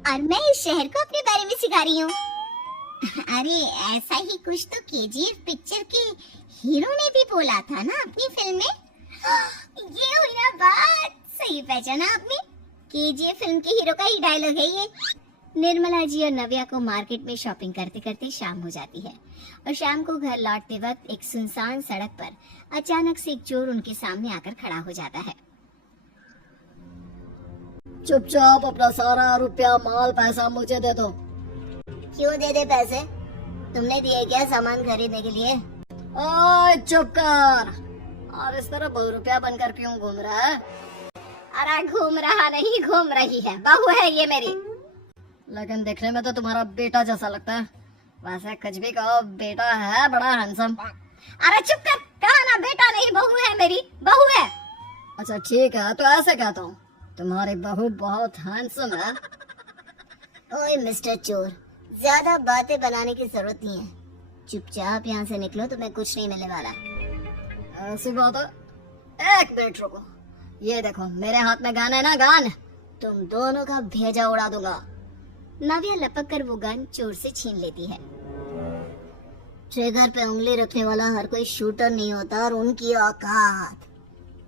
और मैं इस शहर को अपने बारे में सिखा रही हूँ। अरे ऐसा ही कुछ तो केजीएफ पिक्चर के हीरो ने भी बोला था ना अपनी फिल्म में। ये हुई ना बात, सही पहचाना आपने। केजीएफ फिल्म के हीरो का ही डायलॉग है ये। निर्मला जी और नव्या को मार्केट में शॉपिंग करते करते शाम हो जाती है और शाम को घर लौटते वक्त एक सुनसान सड़क पर अचानक से एक चोर उनके सामने आकर खड़ा हो जाता है। चुपचाप अपना सारा रुपया माल पैसा मुझे दे दो। क्यों दे दे पैसे? तुमने दिए क्या सामान खरीदने के लिए? ओए चुप कर। और इस तरह बहुरुपया बनकर क्यों घूम रहा है? अरे घूम रहा नहीं, घूम रही है, बहू है ये मेरी। लेकिन देखने में तो तुम्हारा बेटा जैसा लगता है। वैसे कुछ भी कहो, बेटा है बड़ा हैंडसम। अरे चुप कर, कहा ना बेटा नहीं बहू है मेरी, बहू है। अच्छा ठीक है, तो ऐसे कहता हूँ, तुम्हारी बहू बहुत हैंडसम है। ओए मिस्टर चोर, ज्यादा बातें बनाने की जरूरत नहीं है। चुपचाप यहाँ से निकलो, तुम्हें कुछ नहीं मिलने वाला। ऐसी बात है? एक मिनट रुको, ये देखो मेरे हाथ में गन है ना, गन। तुम दोनों का भेजा उड़ा दूंगा। नव्या लपक कर वो गन चोर से छीन लेती है। ट्रिगर पे उंगली रखने वाला हर कोई शूटर नहीं होता, और उनकी औकात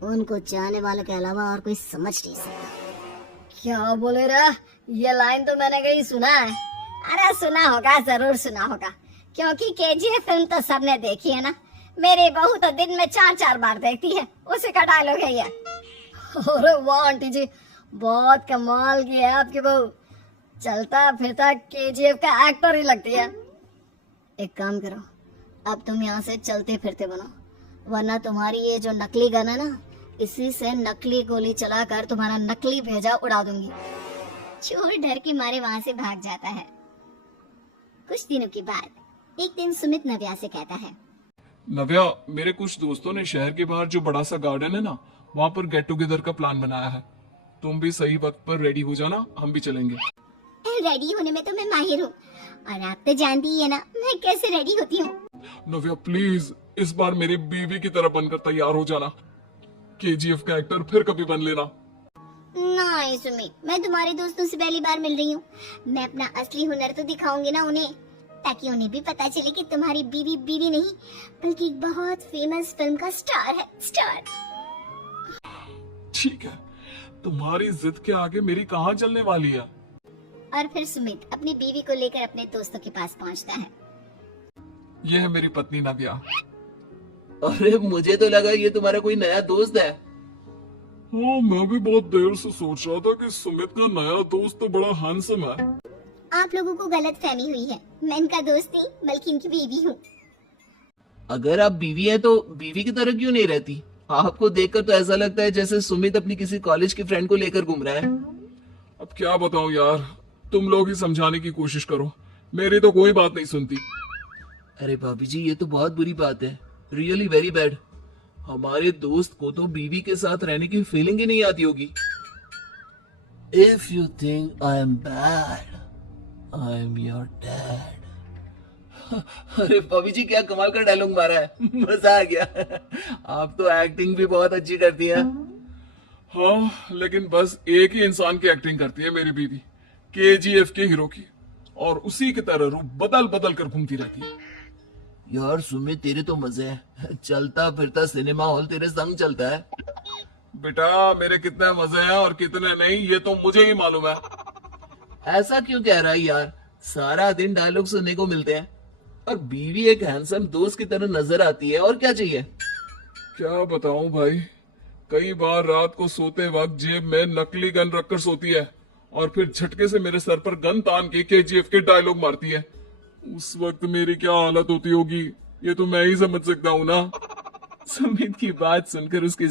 उनको चाहने वाले के अलावा और कोई समझ नहीं सकता। क्या बोले रे? ये लाइन तो मैंने कहीं सुना है। अरे सुना होगा, जरूर सुना होगा, क्योंकि केजीएफ फिल्म तो सबने देखी है ना। मेरी बहू तो दिन में 4-4 बार देखती है, उसी का डायलॉग है ये। अरे वाह आंटी जी, बहुत कमाल की है आपकी बहू। चलता फिरता केजीएफ का एक्टर ही लगती है। एक काम करो, अब तुम यहाँ से चलते फिरते बनो, वरना तुम्हारी ये जो नकली गन है ना, इसी से नकली गोली चलाकर तुम्हारा नकली भेजा उड़ा दूंगी। चोर डर के मारे वहाँ से भाग जाता है। कुछ दिनों के बाद एक दिन सुमित नव्या से कहता है, नव्या, मेरे कुछ दोस्तों ने शहर के बाहर जो बड़ा सा गार्डन है ना, वहाँ पर गेट टुगेदर का प्लान बनाया है। तुम भी सही वक्त पर रेडी हो जाना, हम भी चलेंगे। रेडी होने में तो मैं माहिर हूँ, और आप तो जानती ही है ना मैं कैसे रेडी होती हूँ। नव्या प्लीज, इस बार मेरी बीवी की तरह बनकर तैयार हो जाना। केजीएफ का एक्टर फिर कभी बन लेना। नहीं सुमित, मैं तुम्हारे दोस्तों से पहली बार मिल रही हूँ। मैं अपना असली हुनर तो दिखाऊंगी ना उन्हें, ताकि उन्हें भी पता चले कि तुम्हारी बीवी बीवी नहीं बल्कि एक बहुत फेमस फिल्म का स्टार है, स्टार। ठीक है, तुम्हारी जिद के आगे मेरी कहाँ चलने वाली है। और फिर सुमित अपनी बीवी को लेकर अपने दोस्तों के पास पहुँचता है। यह है मेरी पत्नी नव्या। अरे मुझे तो लगा ये तुम्हारा कोई नया दोस्त है। हाँ, मैं भी बहुत देर से सोच रहा था कि सुमित का नया दोस्त तो बड़ा हैंडसम है। आप लोगों को गलत फहमी हुई है, मैं इनका दोस्त नहीं बल्कि इनकी बीवी हूँ। अगर आप बीवी है तो बीवी की तरह क्यों नहीं रहती? आपको देखकर तो ऐसा लगता है जैसे सुमित अपनी किसी कॉलेज की फ्रेंड को लेकर घूम रहा है। अब क्या बताऊं यार, तुम लोग ही समझाने की कोशिश करो, मेरी तो कोई बात नहीं सुनती। अरे भाभी जी, ये तो बहुत बुरी बात है, रियली वेरी बैड। हमारे दोस्त को तो बीवी के साथ रहने की फीलिंग ही नहीं आती होगी। If you think I am bad, I am your dad. अरे भाभी जी, क्या कमाल का डायलॉग मारा है, मजा आ गया। आप तो एक्टिंग भी बहुत अच्छी करती हैं। हाँ, लेकिन बस एक ही इंसान की एक्टिंग करती है मेरी बीवी, केजीएफ के हीरो की, और उसी की तरह रूप बदल बदल कर घूमती रहती है। यार सुमित, तेरे तो मजे हैं, चलता फिरता सिनेमा हॉल तेरे संग चलता है। बेटा, मेरे कितने मजे हैं और कितने नहीं ये तो मुझे ही मालूम है। ऐसा क्यों कह रहा है यार? सारा दिन डायलॉग सुनने को मिलते हैं, और बीवी एक हैंडसम दोस्त की तरह नजर आती है, और क्या चाहिए? क्या बताऊं भाई, कई बार रात को सोते वक्त जेब में नकली गन रखकर सोती है, और फिर झटके से मेरे सर पर गन तान के केजीएफ के डायलॉग मारती है। उस वक्त मेरी क्या हालत होती होगी ये तो मैं ही समझ सकता हूँ ना। सुमित की बात सुनकर उसके